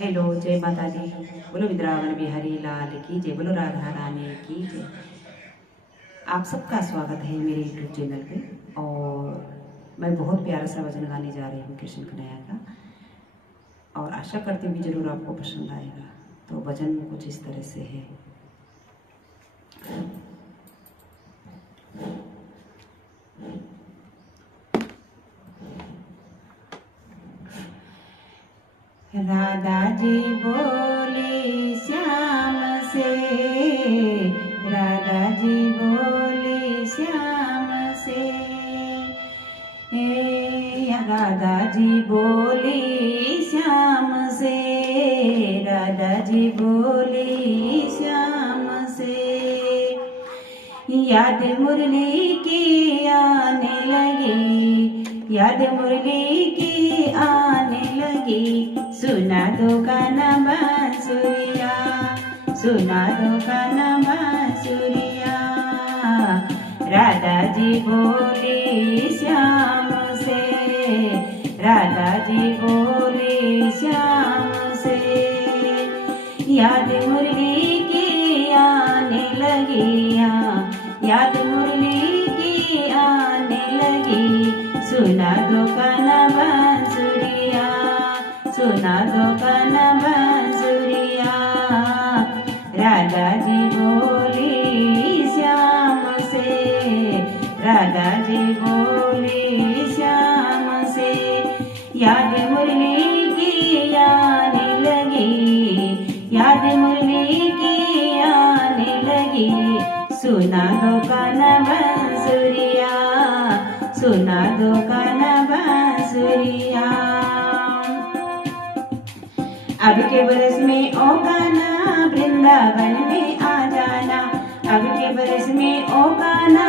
Hello, जय माता दी। बोलो वृंदावन बिहारी लाल की जय, बोलो राधा रानी की जय। आप सबका स्वागत है मेरे यूट्यूब चैनल पे। और मैं बहुत प्यारा सा भजन गाने जा रही हूँ कृष्ण कन्हैया का, और आशा करती हूँ कि ज़रूर आपको पसंद आएगा। तो भजन कुछ इस तरह से है। राधा जी बोली श्याम से, राधा जी बोली श्याम से, राधा जी बोली श्याम से, राधा जी बोली श्याम से। याद मुरली की आने लगी, याद मुरली की आने लगी, सुना दो गाना बांसुरिया, सुना दो गाना बांसुरिया। राधा जी बोली श्याम से, राधा जी बोली श्याम से। याद मुरली की आने लगी, याद मुरली की आने लगी, सुना दो गाना बांसुरिया, सुना दो गाना बांसुरिया। राधा जी बोली श्याम से, राधा जी बोली श्याम से। याद मुरली की आने लगी, याद मुरली की आने लगी, सुना दो गाना बांसुरिया, सुना दो गाना बांसुरिया। अब के बरस में ओ गाना वृंदावन में आ जाना, अब के बरस में ओ गाना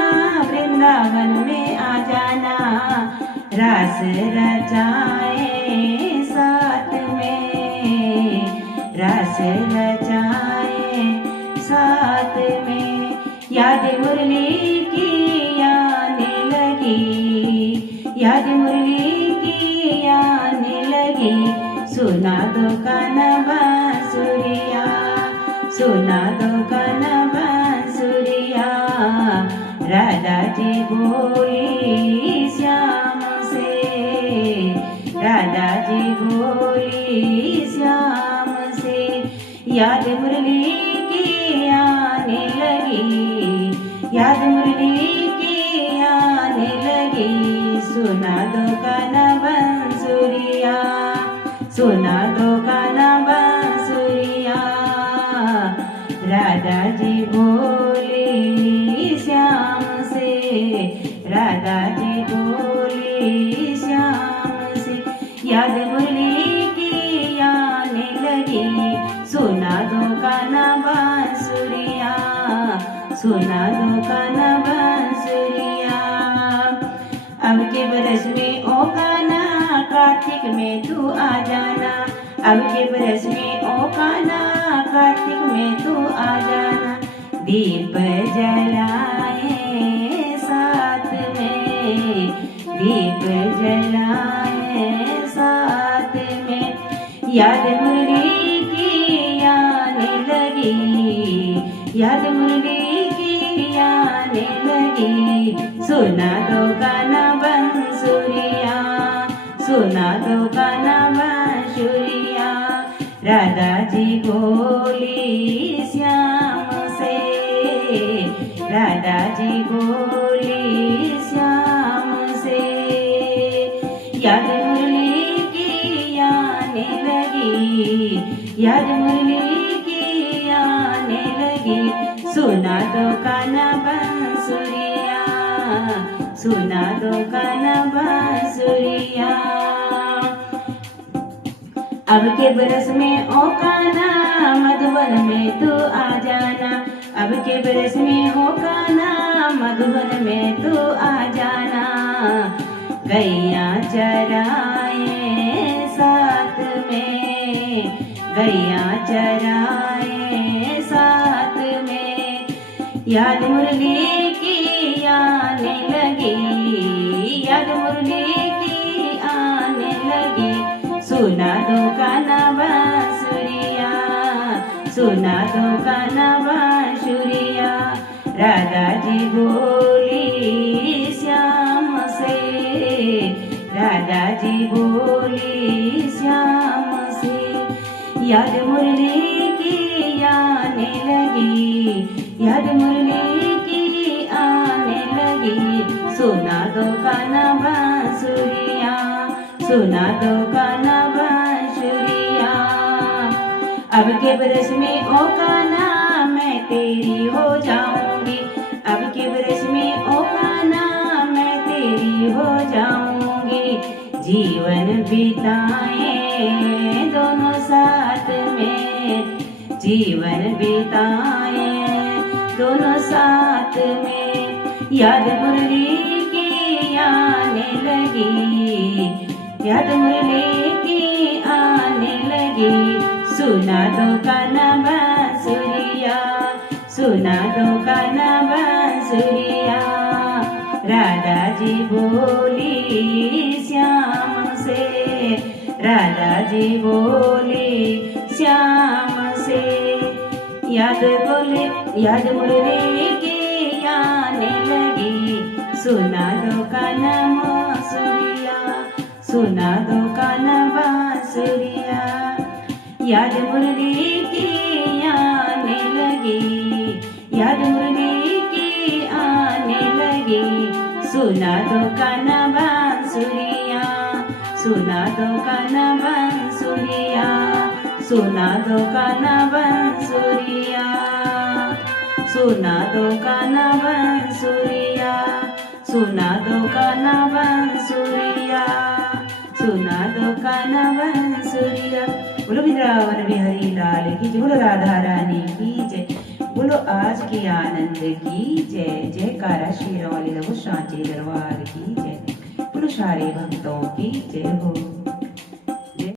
वृंदावन में आ जाना। रास रचाए साथ में, रास रचाए साथ में। याद मुरली की आने लगी, याद मुरली की आने लगी, सुना दो गाना बांसुरिया, सुना दो गाना बांसुरिया। राधा जी बोली श्याम से, राधा जी बोली श्याम से। याद मुरली की आने लगी, याद मुरली की आने लगी, सुना दो गाना बांसुरिया, सुना दो गाना बांसुरिया। राधा जी बोली श्याम से, राधा जी बोली श्याम से। याद मुरली की आने लगी, सुना दो गाना बांसुरिया, सुना दो गाना बांसुरिया। अब के बरस में ओ गाना कार्तिक में तू आ जाना, अब के बरस में ओ गाना कार्तिक में तू आ जाना। दीप जलाए साथ में, दीप जलाए साथ में। याद मुरली की आने लगी, याद मुरली की आने लगी, सुना दो गाना बांसुरिया, सुना दो गाना बांसुरिया। राधा जी बोली श्याम से, राधा जी बोली श्याम से। याद मुरली की आने लगी, याद मुरली की आने लगी, सुना दो गाना बांसुरिया, सुना दो गाना बांसुरिया। अब के बरस में ओ गाना मधुबन में तू आ जाना, अब के बरस में ओ गाना मधुबन में तू आ जाना। गैया चराए साथ में, गैया चराए साथ में। याद मुरली की आने लगी, याद मुरली की आने लगी, सुना दो गाना बस सुना दो कान्हा बांसुरिया। राधा जी बोली श्याम से, राधा जी बोली श्याम से। याद मुरली की आने लगी, याद मुरली की आने लगी। सुना दो कान्हा बांसुरिया, सुना दो कान्हा बांसुरिया। अब के बरस में ओ कान्हा मैं तेरी हो जाऊंगी, अब के बरस में ओ कान्हा मैं तेरी हो जाऊंगी। जीवन बिताए दोनों साथ में, जीवन बिताए दोनों साथ में। याद मुरली की आने लगी, याद मुरली की आने लगी। सुना दो कान्हा बांसुरिया, सुना दो कान्हा बांसुरिया। राधा जी बोली श्याम से, राधा जी बोली श्याम से। याद बोले, याद मुरली की आने लगी। सुना दो कान्हा बांसुरिया, सुना दो कान्हा बांसुरिया। याद मुरली की आने लगी, याद मुरली की आने लगी। सुना दो कान्हा बांसुरिया, सुना दो कान्हा बांसुरिया, सुना दो कान्हा बांसुरिया, सुना दो कान्हा बांसुरिया, सुना दो कान्हा बांसुरिया, सुना दो कान्हा बांसुरिया। बोलो वृंदावन बिहारी लाल की जय, बोलो राधा रानी की जय, बोलो आज के आनंद की जय। जयकारा शेरों वाले लघु सांचे दरबार की जय, बोलो सारे भक्तों की जय हो।